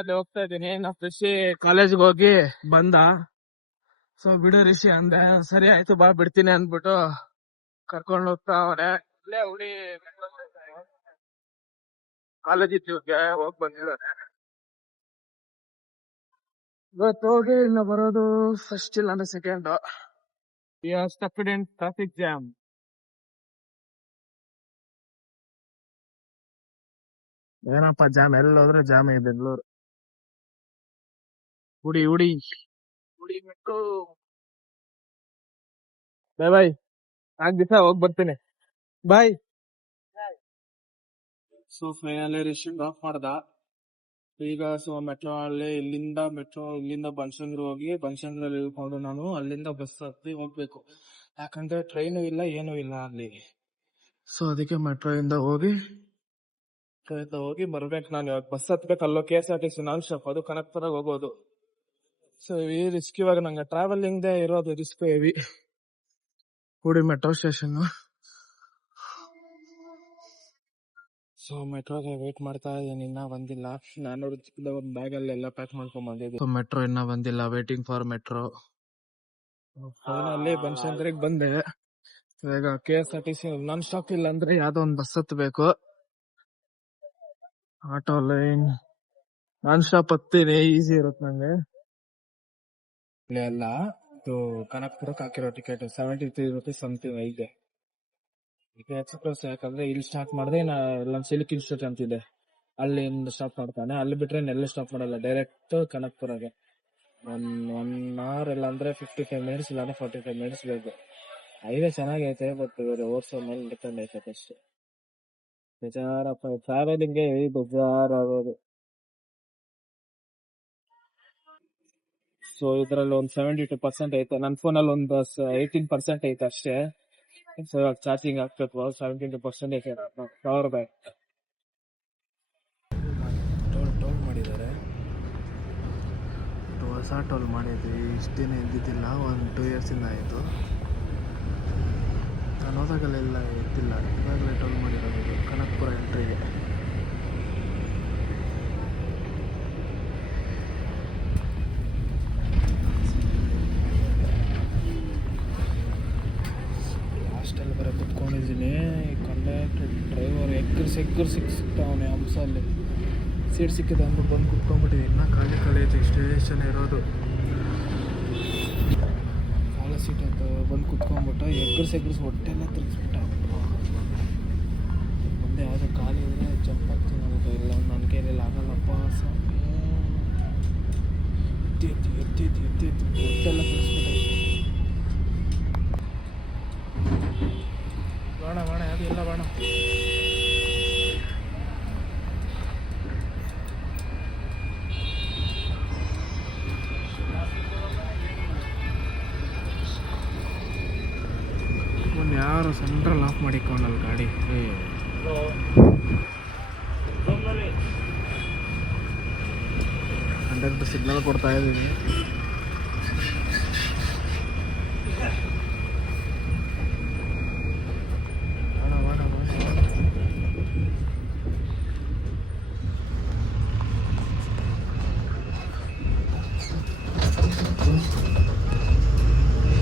ಅಲ್ಲಿ ಹೋಗ್ತಾ ಇದ್ದೀನಿ. ನಾವು ರಿಷಿ ಕಾಲೇಜ್ಗೆ ಹೋಗಿ ಬಂದ. ಸೊ ಬಿಡು ರಿಷಿ ಅಂದೆ. ಸರಿ ಆಯ್ತು ಬಾ ಬಿಡ್ತೀನಿ ಅಂದ್ಬಿಟ್ಟು ಕರ್ಕೊಂಡು ಹೋಗ್ತಾ ಅವನೇ. ಇಲ್ಲೇ ಹುಡಿ ಕಾಲೇಜ್ ಇದ್ದಿವ್ಗೆ ಹೋಗಿ ಬಂದಿದ್ದಾನೆ. ಇವತ್ತು ಹೋಗಿ ಇನ್ನು ಬರೋದು ಫಸ್ಟ್ ಇಲ್ಲ ಅಂದ್ರೆ second. Stucked in traffic jam. ಏನಪ್ಪ ಜಾಮ್, ಎಲ್ಲ ಹೋದ್ರೆ ಜಾಮ್ ಇದೆ ಬೆಂಗಳೂರು. ಹುಡಿ ಹುಡಿ ಹುಡಿ ಮೆಟ್ರೋ. ಬಾಯ್ ಬಾಯ್, 4 ದಿವಸ ಹೋಗಿ ಬರ್ತೀನಿ. ಬಾಯ್. ಸೊ ಫೈನಲಿ ರಿಷಿ ಡ್ರಾಪ್ ಮಾಡ್ದ. ಈಗ ಸೊ ಮೆಟ್ರೋ ಅಲ್ಲಿ ಇಲ್ಲಿಂದ ಬನಶಂಕರಿ ಹೋಗಿ ಬನಶಂಕರಿಯಲ್ಲಿ ಇಳ್ಕೊಂಡು ನಾನು ಅಲ್ಲಿಂದ ಬಸ್ ಹತ್ತಿ ಹೋಗ್ಬೇಕು. ಯಾಕಂದ್ರೆ ಟ್ರೈನು ಇಲ್ಲ ಏನೂ ಇಲ್ಲ ಅಲ್ಲಿ. ಸೊ ಅದಕ್ಕೆ ಮೆಟ್ರೋ ಇಂದ ಹೋಗಿ ಬರ್ಬೇಕು. ನಾನು ಇವಾಗ ಬಸ್ ಹತ್ಬೇಕು. ಅಲ್ಲೋ KSRTC ನಾನ್ ಸ್ಟಾಪ್, ಅದು ಕನಕ್ಪುರಾಗ ಹೋಗೋದು. ಸೊ ಈ ರಿಸ್ಕ್ ಇವಾಗ ನಂಗೆ ಟ್ರಾವೆಲಿಂಗ್ ಇರೋದು ರಿಸ್ಕ್ ಹೆವಿ. ಹುಡಿ ಮೆಟ್ರೋ ಸ್ಟೇಷನ್. ಸೊ ಮೆಟ್ರೋಗೆ ವೇಟ್ ಮಾಡ್ತಾ ಇದ್ದೀನಿ, ಇನ್ನ ಬಂದಿಲ್ಲ. ನಾನು ಚಿಕ್ಕದ ಒಂದು ಬ್ಯಾಗ್ ಅಲ್ಲಿ ಎಲ್ಲ ಪ್ಯಾಕ್ ಮಾಡ್ಕೊಂಡ್ ಬಂದಿದ್ದೀನಿ. ಸೊ ಮೆಟ್ರೋ ಇನ್ನ ಬಂದಿಲ್ಲ, ವೇಟಿಂಗ್ ಫಾರ್ ಮೆಟ್ರೋ. ಫೈನಲಿ ಬನಶಂಕರಿಗೆ ಬಂದೆ. ಈಗ KSRTC ನಾನ್ ಸ್ಟಾಪ್ ಇಲ್ಲ ಅಂದ್ರೆ ಯಾವ್ದೋ ಒಂದು ಬಸ್ ಹತ್ಬೇಕು. ಆಟೋ ಲೈನ್ ನಾನ್ ಸ್ಟಾಪ್ ಹತ್ತೀನಿ, ಈಸಿ ಇರುತ್ತೆ ನಂಗೆ. ಇಲ್ಲಿ ಅಲ್ಲ, ಇದು ಕನಕ್ಪುರಕ್ಕೆ ಹಾಕಿರೋ ಟಿಕೆಟ್ 73 ರೂಪೀಸ್ ಸಮಥಿಂಗ್ ಐತೆ. ಈಗ ಎಕ್ಸ್ಪ್ರೆಸ್ ಯಾಕಂದ್ರೆ ಇಲ್ಲಿ ಸ್ಟಾರ್ಟ್ ಮಾಡಿದೆ. ಎಲ್ಲ ಸಿಲ್ಕ್ ಇನ್ಸ್ಟಿಟ್ಯೂಟ್ ಅಂತಿದೆ, ಅಲ್ಲಿಂದ ಸ್ಟಾಪ್ ಮಾಡ್ತಾನೆ. ಅಲ್ಲಿ ಬಿಟ್ರೆ ಎಲ್ಲ ಸ್ಟಾಪ್ ಮಾಡಲ್ಲ, ಡೈರೆಕ್ಟ್ ಕನಕ್ಪುರಗೆ. 1 hour ಇಲ್ಲ ಅಂದ್ರೆ 55 minutes ಇಲ್ಲ ಅಂದ್ರೆ 45 minutes ಬೇಕು. ಹೈವೇ ಚೆನ್ನಾಗೈತೆ, ಬಟ್ ಓಡಿಸೋ ಮೇಲೆ ಡಿಪೆಂಡ್ ಐತೆ ಅಷ್ಟೇ. ಬೇಜಾರಪ್ಪ, ಟ್ರಾವೆಲಿಂಗ್ ಬೇಜಾರಾಗೋದು. ಸೊ ಇದ್ರಲ್ಲಿ ಒಂದು 72% ಐತೆ, ನನ್ನ ಫೋನಲ್ಲಿ ಒಂದು 18% ಐತೆ ಅಷ್ಟೇ. ಸೊ ಇವಾಗ ಚಾರ್ಜಿಂಗ್ ಹಾಕ್ಬೇಕು. 72% ಐತೆ ಪವರ್ ಬ್ಯಾಂಕ್. ಟೋಲ್ ಮಾಡಿದ್ದಾರೆ, ಹೊಸ ಟೋಲ್ ಮಾಡಿದ್ವಿ. ಇಷ್ಟು ದಿನ ಇದ್ದಿದ್ದಿಲ್ಲ, 1-2 years ಇಂದ ಆಯಿತು. ನಾನು ಹೋದಾಗಲೆಲ್ಲ ಎತ್ತಿಲ್ಲ, ಇವಾಗಲೇ ಟೋಲ್ ಮಾಡಿರೋದು ಕನಕ್ಪುರ ಎಂಟ್ರಿಗೆ. ಲಾಸ್ಟಲ್ಲಿ ಬರೋ ಕುತ್ಕೊಂಡಿದ್ದೀನಿ. ಕಂಡಕ್ಟರ್ ಡ್ರೈವರ್ ಎಗ್ಗರ್ ಸಿಕ್ತಾವನೆ ಹಂಸಲ್ಲಿ. ಸೀಟ್ ಸಿಕ್ಕಿದೆ ಅಂದ್ಬಿಟ್ಟು ಬಂದು ಕುತ್ಕೊಂಡ್ಬಿಟ್ಟಿದ್ದೀನಿ. ಇನ್ನೂ ಖಾಲಿ ಐತೆ, ಸ್ಟೇಷನ್ ಇರೋದು. ಖಾಲಿ ಸೀಟ್ ಅಂತ ಬಂದು ಕುತ್ಕೊಂಡ್ಬಿಟ್ಟು ಎಗ್ಗರ್ಸ್ ಹೊಟ್ಟೆಲ್ಲ ತಿರ್ಗಿಸ್ಬಿಟ್ಟ. ಮುಂದೆ ಯಾವುದೋ ಖಾಲಿ ಇದ್ರೆ ಜಂಪ್ ಆಗ್ತೀನಿ ಅನ್ನೋದು. ಇಲ್ಲ ನನ್ನ ಕೈಯಲ್ಲಿ ಆಗಲ್ಲಪ್ಪ. ಎತ್ತಿ ಹೊಟ್ಟೆಲ್ಲ ತಿರ್ಗಿಸ್ಬಿಟ್ಟೈತೆ. ಬಾಣ ಅದು ಇಲ್ಲ ಬಾಣ. ಯಾರು ಸೆಂಟ್ರಲ್ ಆಫ್ ಮಾಡಿಕೊಂಡಲ್ಲ ಗಾಡಿ. ಕಂಡಕ್ಟರ್ ಸಿಗ್ನಲ್ ಕೊಡ್ತಾ ಇದ್ದೀನಿ.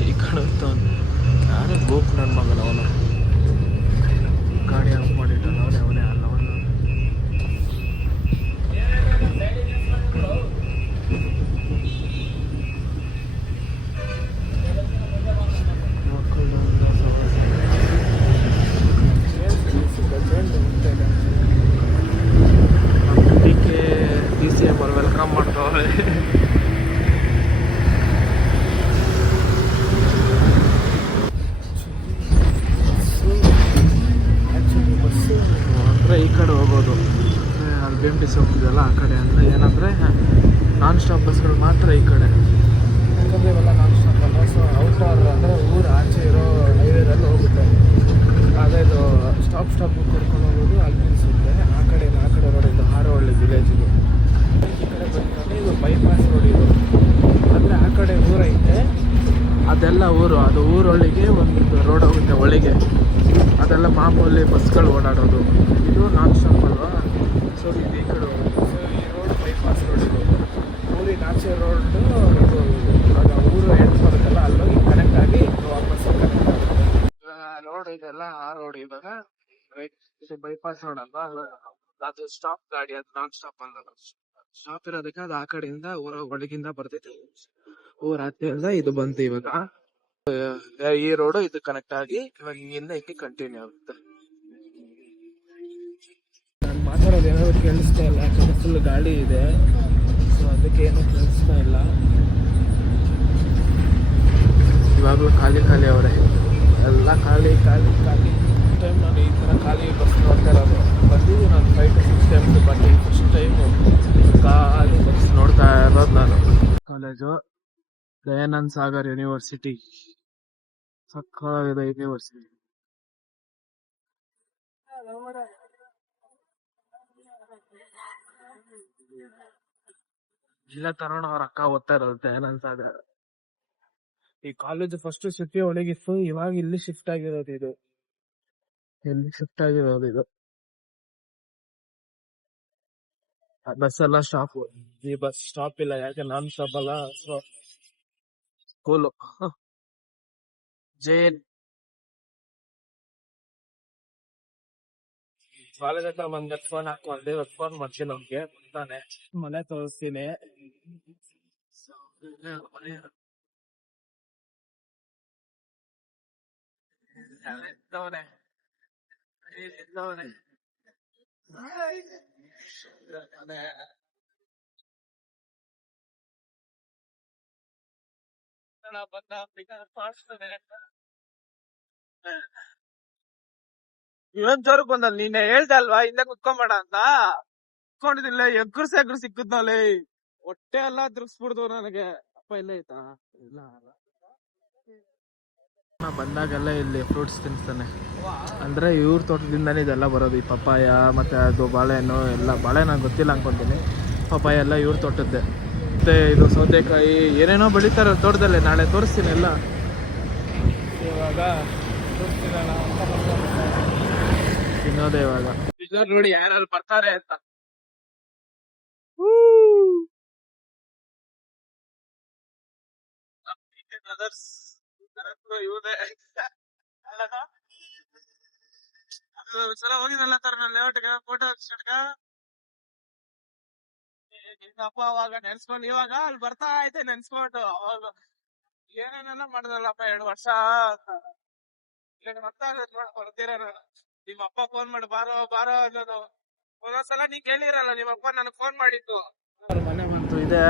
ಈ ಕಡೆ ಯಾರು ಗೋಪ್ ನನ್ನ ಮಗನ, ಅವನು ಗಾಡಿ ಆಫ್ ಮಾಡಿಟ್ಟಾನ. ಅವನೇ ಅಲ್ಲ ಅವನು. DCM ಅವ್ರು ವೆಲ್ಕಮ್ ಮಾಡ್ತಾವ್ರೆ. ಅಂದರೆ ಈ ಕಡೆ ಹೋಗೋದು, ಅಲ್ಲಿ BMTC ಹೋಗ್ತಿದೆಯಲ್ಲ ಆ ಕಡೆ. ಅಂದರೆ ಏನಂದರೆ ನಾನ್ ಸ್ಟಾಪ್ ಬಸ್ಗಳು ಮಾತ್ರ ಈ ಕಡೆ. ಯಾಕಂದರೆ ಇವೆಲ್ಲ ನಾನ್ ಸ್ಟಾಪ್ ಅಲ್ಲ. ಸೊ ಔಟ್ಡೋರ್ ಅಂದರೆ ಊರು ಆಚೆ ಇರೋ ಹೈವೇದಲ್ಲಿ ಹೋಗುತ್ತೆ. ಅದೇ ಇದು ಸ್ಟಾಪ್ ಕರ್ಕೊಂಡು ಹೋಗೋದು ಅಲ್ಲಿ ನಿಲ್ಲಿಸುತ್ತೆ. ಆ ಕಡೆ ರೋಡಿಂದ ಹಾರೋಹಳ್ಳಿ ವಿಲೇಜಿಗೆ. ಈ ಕಡೆ ಬಂದರೆ ಇದು ಬೈಪಾಸ್ ರೋಡ್. ಇದು ಅಂದರೆ ಆ ಕಡೆ ಊರೈತೆ, ಅದೆಲ್ಲ ಊರು. ಅದು ಊರೊಳಗೆ ಒಂದು ರೋಡ್ ಹೋಗುತ್ತೆ ಒಳಗೆ, ಅದೆಲ್ಲ ಮಾಮೂಲಿ ಬಸ್ಗಳು ಓಡಾಡೋದು. ಇದು ನಾನ್ ಸ್ಟಾಪ್ ಅಲ್ವಾ, ಸೊ ಇದು ಈ ಕಡೆ ಹೋಗುತ್ತೆ. ಸೊ ಈ ರೋಡ್ ಬೈಪಾಸ್ ರೋಡ್. ಆಚೆ ರೋಡ್ ಇದು ಇವಾಗ ಊರು ಎಂಡ್ ಬರುತ್ತಲ್ಲ ಅಲ್ಲೋಗಿ ಕನೆಕ್ಟ್ ಆಗಿ ವಾಪಸ್ ಕನೆಕ್ಟ್ ಆಗುತ್ತೆ. ರೋಡ್ ಇದೆಲ್ಲ ಆ ರೋಡ್ ಇವಾಗ ಇದು ಬೈಪಾಸ್ ರೋಡ್ ಅಲ್ವಾ, ಅದು ಸ್ಟಾಪ್ ಗಾಡಿ, ಅದು ನಾನ್ ಸ್ಟಾಪ್ ಅಲ್ಲ. ಸ್ಟಾಪ್ ಇರೋದಕ್ಕೆ ಅದು ಆ ಕಡೆಯಿಂದ ಊರ ಒಳಗಿಂದ ಬರ್ತೈತೆ, ಊರ ಆಚೆಯಿಂದ ಇದು ಬಂತು. ಇವಾಗ ಈ ರೋಡ್ ಇದು ಕನೆಕ್ಟ್ ಆಗಿ ಇವಾಗ ಹಿಂಗಿಂದ ಹಿಂಗೆ ಕಂಟಿನ್ಯೂ ಆಗುತ್ತೆ. ನಾನು ಮಾತಾಡೋದು ಏನಾದ್ರು ಕೇಳಿಸ್ತಾ ಇಲ್ಲ, ಯಾಕಂದ್ರೆ ಫುಲ್ ಗಾಳಿ ಇದೆ, ಸೊ ಅದಕ್ಕೆ ಏನೂ ಕೇಳಿಸ್ತಾ ಇಲ್ಲ. ಇವಾಗಲೂ ಖಾಲಿ ಖಾಲಿ ಅವರೇ, ಎಲ್ಲ ಖಾಲಿ ಖಾಲಿ ಖಾಲಿ. ಟೈಮ್ ನಾನು ಈ ಥರ ಖಾಲಿ ಬಸ್ ನೋಡ್ತಾ ಇರೋದು, ಬಂದಿದ್ದು ನಾನು 5 to 6 ಟೈಮ್ಸ್, ಬಟ್ ಈ ಫಸ್ಟ್ ಟೈಮು ಖಾಲಿ ಬಸ್ ನೋಡ್ತಾ ಇರೋದು ನಾನು. ಕಾಲೇಜು ದಯಾನಂದ್ ಸಾಗರ್ ಯೂನಿವರ್ಸಿಟಿ, ಸಕ್ಕತ್ತಾಗಿದೆ ಯೂನಿವರ್ಸಿಟಿ. ಇಲ್ಲ ತರುಣ್ ಅವ್ರ ಅಕ್ಕ ಓದ್ತಾ ಇರೋದು ದಯಾನಂದ್ ಸಾಗರ್. ಈ ಕಾಲೇಜ್ ಫಸ್ಟ್ ಸಿಟಿ ಒಳಗಿತ್ತು, ಇವಾಗ ಇಲ್ಲಿ ಶಿಫ್ಟ್ ಆಗಿರೋದು. ಇದು ಎಲ್ಲಿ ಶಿಫ್ಟ್ ಆಗಿರೋದು ಇದು. ಬಸ್ ಎಲ್ಲ ಸ್ಟಾಪ್, ಈ ಬಸ್ ಸ್ಟಾಪ್ ಇಲ್ಲ, ಯಾಕೆ ನಾನ್ ಸ್ಟಾಪ್ ಅಲ್ಲ. ಸ್ಕೂಲು ಜೈನ್ ಕಾಲೇಜ್ ಹತ್ರ ಬಂದ ಫೋನ್ ಹಾಕೊಂಡೆ, ಫೋನ್ ಮಾಡ್ತೀನಿ ಅವ್ನಿಗೆ, ಬರ್ತಾನೆ. ಮನೆ ತೋರಿಸ್ತೀನಿ. ಇವನ್ ಜೋರಕ್ ಬಂದಲ್, ನೀನೆ ಹೇಳ್ದೆ ಅಲ್ವಾ ಹಿಂದೆ ಕುತ್ಕೊಂಬೇಡ ಅಂತ. ಕುತ್ಕೊಂಡಿದ್ದಿಲ್ಲ, ಎಗ್ರು ಸಿಕ್ಕದ್ನಲ್ಲಿ ಹೊಟ್ಟೆ ಎಲ್ಲ ತಿರ್ಗಿಸ್ಬಿಡ್ದು ನನಗೆ. ಅಪ್ಪ ಇಲ್ಲೇ ಐತಾ? ಇಲ್ಲ ಬಂದಾಗೆಲ್ಲ ಇಲ್ಲಿ ಫ್ರೂಟ್ಸ್ ತಿನ್ನಿಸ್ತಾನೆ. ಅಂದ್ರೆ ಇವ್ರ ತೋಟದಿಂದಾನೇ ಇದೆಲ್ಲ ಬರೋದು, ಈ ಪಪ್ಪಾಯ ಮತ್ತೆ ಅದು ಬಾಳೆಹಣ್ಣು ಎಲ್ಲ. ಬಾಳೆ ನಂಗೆ ಗೊತ್ತಿಲ್ಲ ಅನ್ಕೊಂತೀನಿ, ಪಪ್ಪಾಯ ಎಲ್ಲ ಇವ್ರ ತೋಟದ್ದೆ. ಮತ್ತೆ ಇದು ಸೌತೆಕಾಯಿ ಏನೇನೋ ಬೆಳಿತಾರೆ ತೋಟದಲ್ಲೇ. ನಾಳೆ ತೋರಿಸ್ತೀನಿ ಎಲ್ಲ. ಇವಾಗ ತಿನ್ನೋದೇ ಇವಾಗ. ನೋಡಿ ಯಾರು ಬರ್ತಾರೆ ಅಂತ. ಹೋಗಿದಲ್ಲ ತರ ಲೇಔಟ್ಗೆ ಫೋಟೋ ಅಪ್ಪ ಅವಾಗ ನೆನ್ಸ್ಕೊಂಡು, ಇವಾಗ ಅಲ್ಲಿ ಬರ್ತಾ ಐತೆ ನೆನ್ಸ್ಕೊಂಡು. ಅವಾಗ ಏನೇನೆಲ್ಲ ಮಾಡ್ದಲ್ಲಪ್ಪ 2 ವರ್ಷ ಅಂತ. ಈಗ ಬರ್ತೀರ ನಿಮ್ಮ ಅಪ್ಪ ಫೋನ್ ಮಾಡಿ ಬಾರೋ ಬಾರೋ ಅನ್ನೋದು. ಒಂದೊಂದ್ಸಲ ನೀ ಕೇಳಿರಲ್ಲ ನಿಮ್ಮ ಅಪ್ಪ ನನಗೆ ಫೋನ್ ಮಾಡಿತ್ತು. ಮನೆ ಬಂತು ಇದೆ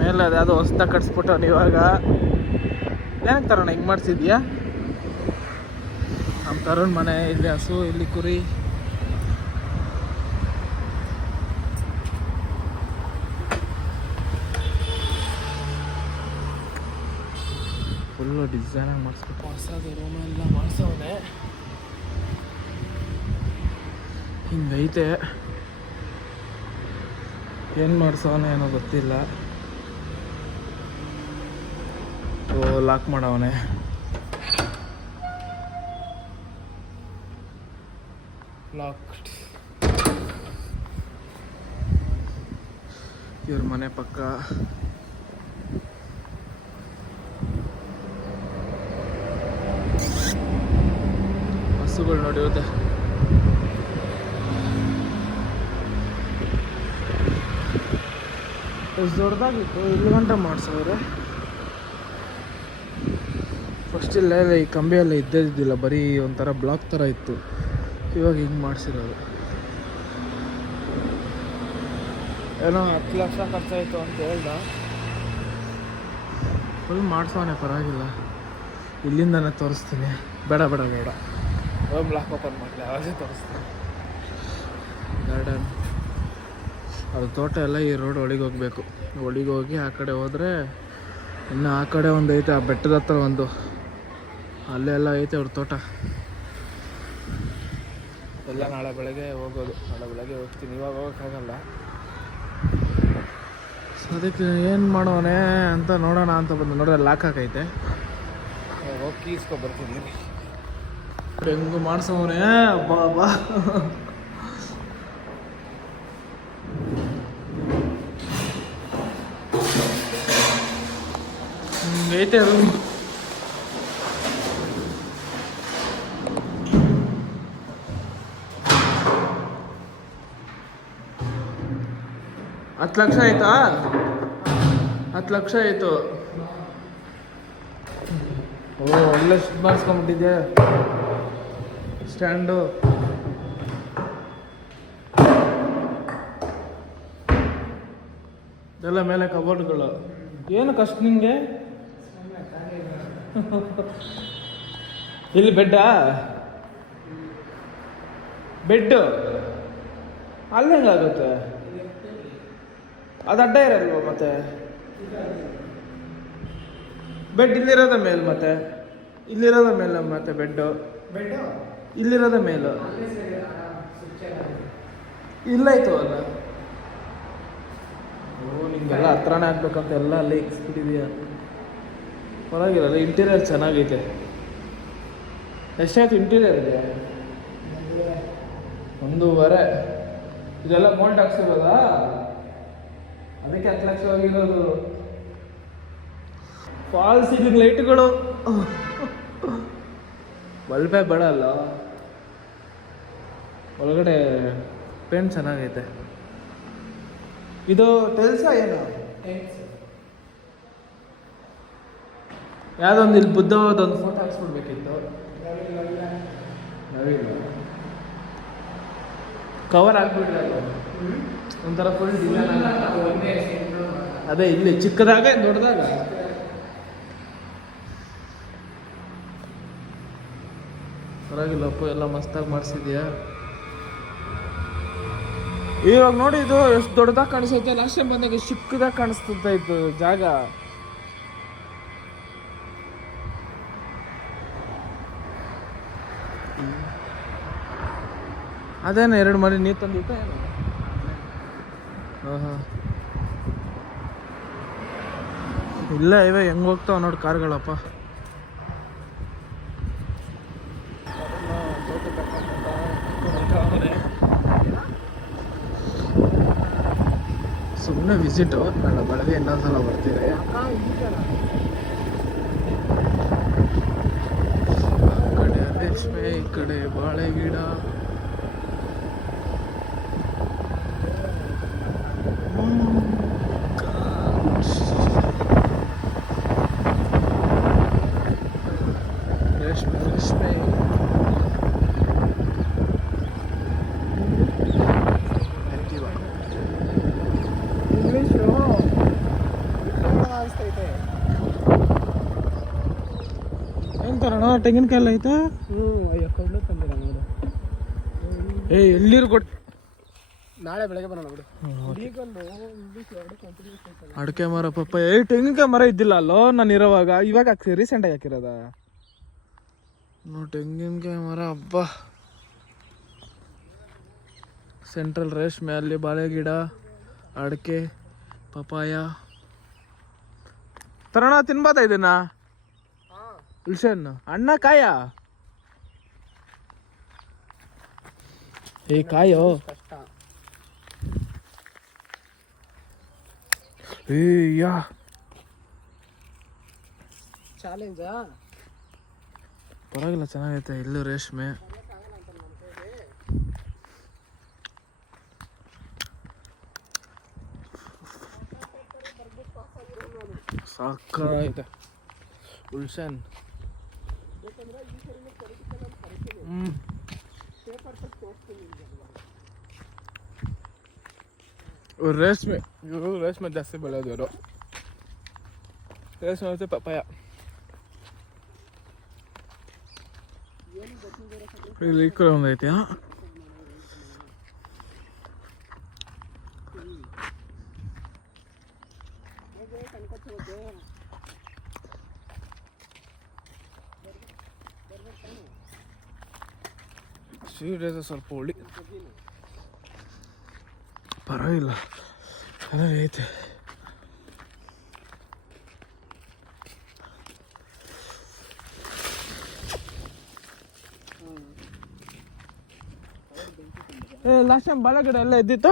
ಮೇಲೆ, ಅದ್ಯಾವುದೋ ಹೊಸ್ದಾಗಿ ಕಟ್ಸ್ಬಿಟ್ಟು. ಇವಾಗ ಏನಕ್ಕೆ ತರೋಣ ಹಿಂಗೆ ಮಾಡ್ಸಿದ್ಯಾ? ನಮ್ಮ ತರುಣ್ ಮನೆ. ಇಲ್ಲಿ ಹಸು, ಇಲ್ಲಿ ಕುರಿ. ಫುಲ್ಲು ಡಿಸೈನಾಗಿ ಮಾಡಿಸ್ಬಿಟ್ಟು ಹೊಸದು ರೂಮೆಲ್ಲ ಮಾಡಿಸೋನೆ. ಹಿಂಗೈತೆ, ಏನು ಮಾಡಿಸೋನೆ ಏನೋ ಗೊತ್ತಿಲ್ಲ. ಲಾಕ್ ಮಾಡವನೆ. ಲಾಕ್ಡ್. ಇವ್ರ ಮನೆ ಪಕ್ಕ ಹಸುಗಳು ನೋಡಿ ಹೋದೆ. ಎಷ್ಟು ದೊಡ್ಡದಾಗಿತ್ತು, ಇಲ್ಲಿ ಗಂಟೆ ಮಾಡ್ಸವ್ರೆ. ಫಸ್ಟ್ ಇಲ್ಲೆಲ್ಲ ಈ ಕಂಬಿ ಎಲ್ಲ ಇದ್ದಿದ್ದಿಲ್ಲ, ಬರೀ ಒಂಥರ ಬ್ಲಾಕ್ ಥರ ಇತ್ತು. ಇವಾಗ ಹಿಂಗೆ ಮಾಡಿಸಿರೋದು. ಏನೋ 10 ಲಕ್ಷ ಖರ್ಚಾಯಿತು ಅಂತ ಹೇಳ್ದ. ಫುಲ್ ಮಾಡಿಸೋನೆ, ಪರವಾಗಿಲ್ಲ. ಇಲ್ಲಿಂದನೇ ತೋರಿಸ್ತೀನಿ. ಬೇಡ ಬೇಡ ಬೇಡ, ಹೋಮ್ ಲಾಕ್ ಓಪನ್ ಮಾಡಲಿ, ಅವಾಗೇ ತೋರಿಸ್ತೀನಿ. ಗಾರ್ಡನ್, ಅದು ತೋಟ ಎಲ್ಲ ಈ ರೋಡ್ ಒಳಗೆ ಹೋಗ್ಬೇಕು. ಒಳಗೆ ಹೋಗಿ ಆ ಕಡೆ ಹೋದರೆ ಇನ್ನು ಆ ಕಡೆ ಒಂದು ಐತೆ, ಆ ಬೆಟ್ಟದ ಹತ್ರ ಒಂದು, ಅಲ್ಲೆಲ್ಲ ಐತೆ ಅವ್ರ ತೋಟ ಎಲ್ಲ. ನಾಳೆ ಬೆಳಗ್ಗೆ ಹೋಗೋದು, ನಾಳೆ ಬೆಳಗ್ಗೆ ಹೋಗ್ತೀನಿ, ಇವಾಗ ಹೋಗೋಕ್ಕಾಗಲ್ಲ. ಸೊ ಅದಕ್ಕೆ ಏನು ಮಾಡೋನೆ ಅಂತ ನೋಡೋಣ ಅಂತ ಬಂದು ನೋಡಿದ್ರೆ ಲಾಕ್ ಹಾಕೈತೆ. ಹೋಗಿ ಕೀಸ್ಕೊಬರ್ತೀನಿ. ಹೆಂಗು ಮಾಡ್ಸೋನೆ ಅಬ್ಬಾ ಅಬ್ಬಾ. ಐತೆ ಅದು. ಹತ್ತು ಲಕ್ಷ ಆಯ್ತಾ? 10 ಲಕ್ಷ ಆಯ್ತು. ಓ ಒಳ್ಳೆ ಮಾಡಿಸ್ಕೊಂಡ್ಬಿಟ್ಟಿದ್ಯಾ ಸ್ಟ್ಯಾಂಡು. ಇದೆಲ್ಲ ಮೇಲೆ ಕಬೋರ್ಡ್ಗಳು. ಏನು ಕಷ್ಟ ನಿಂಗೆ? ಇಲ್ಲಿ ಬೆಡ್ಡಾ? ಬೆಡ್ಡು ಅಲ್ಲಿ ಹೆಂಗಾಗುತ್ತೆ? ಅದು ಅಡ್ಡ ಇರಲ್ವ ಮತ್ತೆ? ಬೆಡ್ ಇಲ್ಲಿರೋದ ಮೇಲೆ, ಮತ್ತೆ ಇಲ್ಲಿರೋದ ಮೇಲೆ, ಮತ್ತೆ ಬೆಡ್ಡು ಇಲ್ಲಿರೋದ ಮೇಲು ಇಲ್ಲಾಯ್ತು ಅಲ್ಲ. ಓ ನಿಂಗೆಲ್ಲ ಹತ್ರನೇ ಆಗ್ಬೇಕಂತ ಎಲ್ಲ ಅಲ್ಲೇ ಇಕ್ಸ್ಬಿಟ್ಟಿದೀಯ. ಪರವಾಗಿಲ್ಲ, ಇಂಟೀರಿಯರ್ ಚೆನ್ನಾಗೈತೆ. ಎಷ್ಟಾಯ್ತು ಇಂಟೀರಿಯರ್ಗೆ? 1.5. ಇದೆಲ್ಲ ಮೋಲ್ಟ್ ಹಾಕ್ಸಿರೋದಾ? ಅದಕ್ಕೆ 10 ಲಕ್ಷ ಹೋಗಿರೋದು. ಫಾಲ್ ಸೀಲಿಂಗ್ ಲೈಟ್ಗಳು, ಬಲ್ಬೇ ಬೇಡ ಅಲ್ಲ. ಒಳಗಡೆ ಪೇಂಟ್ ಚೆನ್ನಾಗೈತೆ. ಇದು ಟೈಲ್ಸಾ ಏನು? ಯಾವುದೊಂದು ಇಲ್ಲಿ ಬುದ್ಧವಾದೊಂದು ಫೋಟೋ ಹಾಕ್ಸ್ಬಿಡ್ಬೇಕಿತ್ತು. ಕವರ್ ಹಾಕ್ಬಿಟ್ರೆ ಒಂಥರ ಫುಲ್ ಡಿಸೈನ್. ಅದೇ ಇಲ್ಲಿ ಚಿಕ್ಕದಾಗ ದೊಡ್ಡದಾಗ. ಪರವಾಗಿಲ್ಲಪ್ಪ, ಎಲ್ಲ ಮಸ್ತಾಗಿ ಮಾಡಿಸಿದ್ಯಾ. ಇವಾಗ ನೋಡಿ ಇದು ಎಷ್ಟು ದೊಡ್ಡದಾಗಿ ಕಾಣಿಸುತ್ತೆ. ಲಾಸ್ಟ್ ಟೈಮ್ ಬಂದಾಗ ಚಿಕ್ಕದಾಗಿ ಕಾಣಿಸ್ತಾ ಇತ್ತು ಜಾಗ. ಅದೇನ 2 ಮರಿ ನೀರು ತಂದಿತ್ತ ಏನು? ಹಾಂ ಇಲ್ಲ, ಇವ ಹೆಂಗೆ ಹೋಗ್ತಾವ ನೋಡಿ ಕಾರ್ಗಳಪ್ಪ. ಸುಮ್ಮನೆ ವಿಸಿಟು, ನಾಳೆ ಬೆಳಗ್ಗೆ ಇನ್ನೊಂದ್ಸಲ ಬರ್ತೀರಿ. ಆ ಕಡೆ ರೇಷ್ಮೆ, ಈ ಕಡೆ ಬಾಳೆ ಗಿಡ. ರೇಷ್ಮೆ ರೇಷ್ಮೆ ಎಂತಾರಣ ತೆಂಗಿನಕಾಯಿ ಐತೆ. ಏ ಎಲ್ಲಿರು ಕೊಟ್ಟು ನಾಳೆ ಬೆಳಗ್ಗೆ ಬರೋಣ ಬಿಡು. ಅಡಿಕೆ ಮರ ಪಪ್ಪ. ತೆಂಗಿನಕಾಯಿ ಮರ ಇದ್ದಿಲ್ಲ ಅಲ್ಲೋ ನಾನು ಇರೋವಾಗ. ಇವಾಗ ರೀಸೆಂಟಾಗಿ ಹಾಕಿರೋದ ತೆಂಗಿನಕಾಯಿ ಮರ. ಹಬ್ಬ. ಸೆಂಟ್ರಲ್ ರೇಷ್ಮೆ, ಅಲ್ಲಿ ಬಾಳೆ ಗಿಡ, ಅಡಿಕೆ, ಪಪಾಯ. ತರೋಣ ತಿನ್ಬೋದ ಇದನ್ನ? ಹುಲ್ಸೆನ್ ಅಣ್ಣ ಕಾಯ. ಏ ಕಾಯೋ. ಯಾ ಚಾಲೆಂಜಾ? ಪರವಾಗಿಲ್ಲ, ಚೆನ್ನಾಗೈತೆ. ಇಲ್ಲೂ ರೇಷ್ಮೆ. ಸಾಕೈತೆ ಉಲ್ಸನ್. ರೇಷ್ಮೆ, ಇವರು ರೇಷ್ಮೆ ಜಾಸ್ತಿ ಬೆಳೆಯೋದು. ಇವರು ರೇಷ್ಮೆ ಮತ್ತು ಪಪಾಯ. ಇಲ್ಲಿ ಈ ಕಡೆ ಒಂದೈತೆ. ಸ್ವೀಟ್ ಇದೆ ಸ್ವಲ್ಪ ಹುಳಿ. ಪರವಾಗಿಲ್ಲ, ಚೆನ್ನಾಗೈತೆ. ಲಾಸ್ಟ್ ಟೈಮ್ ಬಾಳೆಗಡೆ ಎಲ್ಲ ಇದ್ದಿತ್ತ?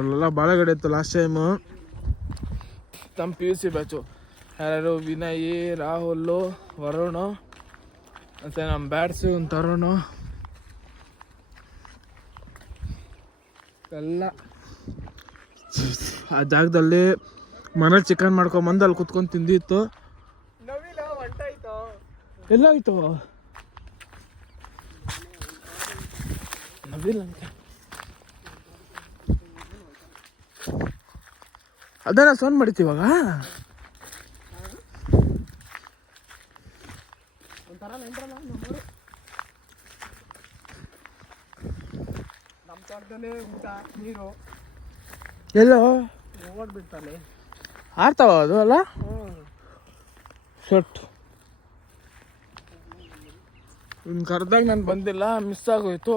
ಇಲ್ಲೆಲ್ಲ ಬಾಳೆಗಡೆ ಇತ್ತು ಲಾಸ್ಟ್ ಟೈಮು. ತಮ್ಮ PUC ಬ್ಯಾಚು. ಯಾರ್ಯಾರು ವಿನಯ್, ರಾಹುಲ್, ವರುಣ್ ಮತ್ತು ನಮ್ಮ ಬ್ಯಾಟ್ಸು ತರುಣ್ ಎಲ್ಲ ಆ ಜಾಗದಲ್ಲಿ ಮನೆ ಚಿಕನ್ ಮಾಡ್ಕೊಂಬಂದು ಅಲ್ಲಿ ಕುತ್ಕೊಂಡು ತಿಂದಿತ್ತು. ಎಲ್ಲ ಆಯ್ತು ನವಿಲ್ ಅಂತ ಅದನ್ನ ಸೌಂಡ್ ಮಾಡಿತ್ತು ಇವಾಗ. ನಮ್ಮ ತೋಟದಲ್ಲಿ ಊಟ ನೀರು ಎಲ್ಲೋ ಓಡ್ಬಿಡ್ತಾನೆ. ಆಡ್ತಾವ ಅದು ಅಲ್ಲ ಶರ್ಟ್ ಇನ್ನು ಕರೆದಾಗ ನಾನು ಬಂದಿಲ್ಲ, ಮಿಸ್ ಆಗೋಯ್ತು.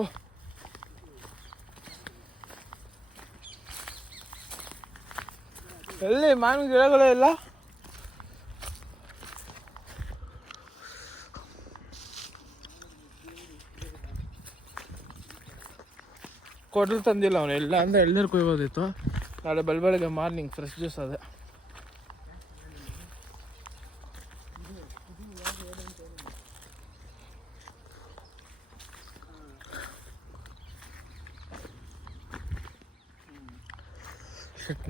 ಎಲ್ಲಿ ಮಾವಿನ ಗಿಡಗಳೇ ಇಲ್ಲ. ಕೊಡಲು ತಂದಿಲ್ಲ ಅವನು, ಇಲ್ಲ ಅಂದರೆ ಎಳ್ನೀರು ಕುಯ್ಬೋದಿತ್ತು. ನಾಳೆ ಬೆಳಗ್ಗೆ ಮಾರ್ನಿಂಗ್ ಫ್ರೆಶ್ ಜ್ಯೂಸ್ ಅದೇ.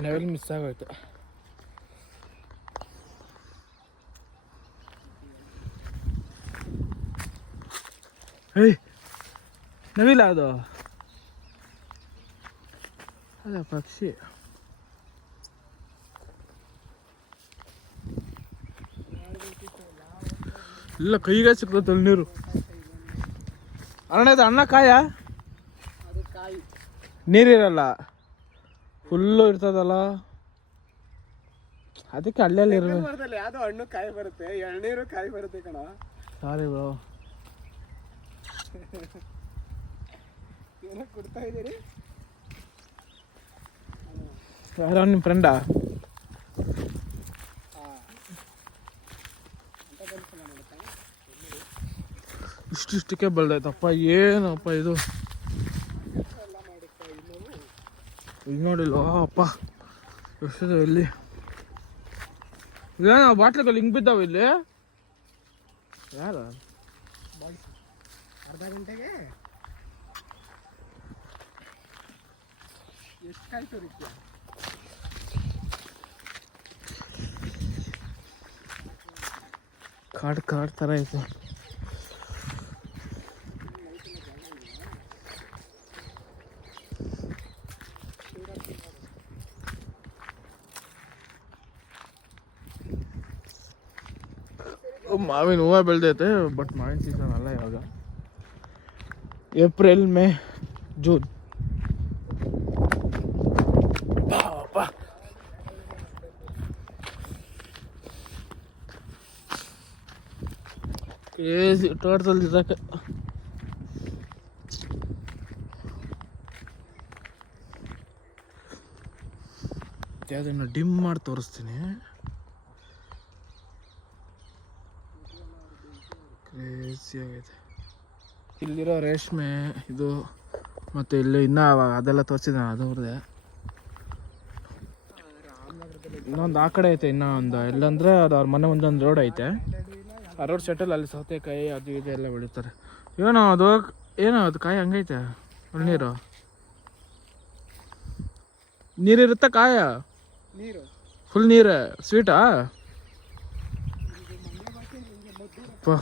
ಲೆವೆಲ್ ಮಿಸ್ ಆಗೋಯ್ತು. ಏಯ್ ನವಿಲ ಅದು ಅದ ಪಕ್ಷಿ. ಇಲ್ಲ ಕೈಗೆ ಸಿಗ್ತದೆ ನೀರು. ಅಣ್ಣ ಅಣ್ಣ ಕಾಯ ನೀರಿರಲ್ಲ, ಫುಲ್ಲು ಇರ್ತದಲ್ಲ, ಅದಕ್ಕೆ ಹಳ್ಳಿಯಲ್ಲಿ ಇರಬೇಕು. ಯಾವ್ದೋ ಹಣ್ಣು ಕಾಯಿ ಬರುತ್ತೆ, ಎಳ್ನೀರು ಕಾಯಿ ಬರುತ್ತೆ ಕಣ. ಸಾರಿ ಬ್ರೋ. ಏನೋ ಕೊಡ್ತಾ ಇದ್ದೀರಿ. ಯಾರ ನಿಮ್ಮ ಫ್ರೆಂಡಾ? ಇಷ್ಟಿಷ್ಟಕ್ಕೆ ಬೆಳ್ದೈತಪ್ಪ. ಏನಪ್ಪ ಇದು ಇದು ನೋಡಿಲ್ವ ಅಪ್ಪ ಎಷ್ಟಿದೆ ಇಲ್ಲಿ. ಏನೋ ಬಾಟ್ಲಿಗಳು ಹಿಂಗೆ ಬಿದ್ದಾವ ಇಲ್ಲಿ. ಯಾರ ಅರ್ಧ ಗಂಟೆಗೆ ಎಷ್ಟು ಕಾಯ್ತು ರೀತಿಯ ಕಾಡ್ ಥರ ಐತೆ. ಮಾವಿನ ಹೂವು ಬೆಳೆದೈತೆ, ಬಟ್ ಮಾವಿನ ಸೀಸನ್ ಅಲ್ಲ ಇವಾಗ. April, May, June. ಕ್ರೇಜಿ ತೋಟದಲ್ಲಿ ಇರೋಕೆ. ಅದನ್ನು ಡಿಮ್ ಮಾಡಿ ತೋರಿಸ್ತೀನಿ. ಕ್ರೇಜಿ ಆಗೈತೆ. ಇಲ್ಲಿರೋ ರೇಷ್ಮೆ ಇದು, ಮತ್ತು ಇಲ್ಲಿ ಇನ್ನೂ ಅದೆಲ್ಲ ತೋರಿಸಿದ ಅದವ್ರದ್ದೇ. ಇನ್ನೊಂದು ಆ ಕಡೆ ಐತೆ, ಇನ್ನೂ ಒಂದು ಎಲ್ಲಂದ್ರೆ ಅದು ಅವ್ರ ಮನೆ ಒಂದೊಂದು ರೋಡ್ ಐತೆ. ಆ ರೋಡ್ ಸೆಟಲ್ ಅಲ್ಲಿ ಸೌತೆಕಾಯಿ ಅದು ಇದು ಎಲ್ಲ ಬೆಳೀತಾರೆ. ಏನೋ ಅದು ಕಾಯಿ ಹಂಗೈತೆ. ನೀರು ನೀರಿರುತ್ತೆ, ಕಾಯ ನೀರು ಫುಲ್ ನೀರು. ಸ್ವೀಟಾ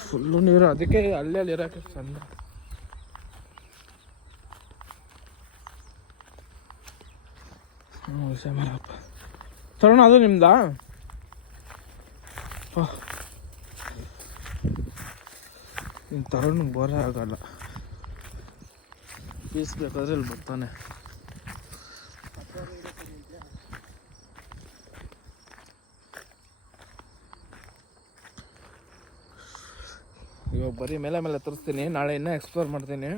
ಫುಲ್ಲು ನೀರು, ಅದಕ್ಕೆ ಅಲ್ಲೇ ಇರೋಕೆ ಚಂದ. ಹುಷೆ ಮರಪ್ಪ ತರೋಣ. ಅದು ನಿಮ್ದಾ? ನೀನು ತರೋಣ ಬೋರೇ ಆಗಲ್ಲ. ಪೀಸ್ ಬೇಕಾದ್ರೆ ಇಲ್ಲಿ ಬರ್ತಾನೆ. ಇವಾಗ ಬರೀ ಮೇಲೆ ತೋರಿಸ್ತೀನಿ, ನಾಳೆ ಇನ್ನೂ ಎಕ್ಸ್ಪ್ಲೋರ್ ಮಾಡ್ತೀನಿ.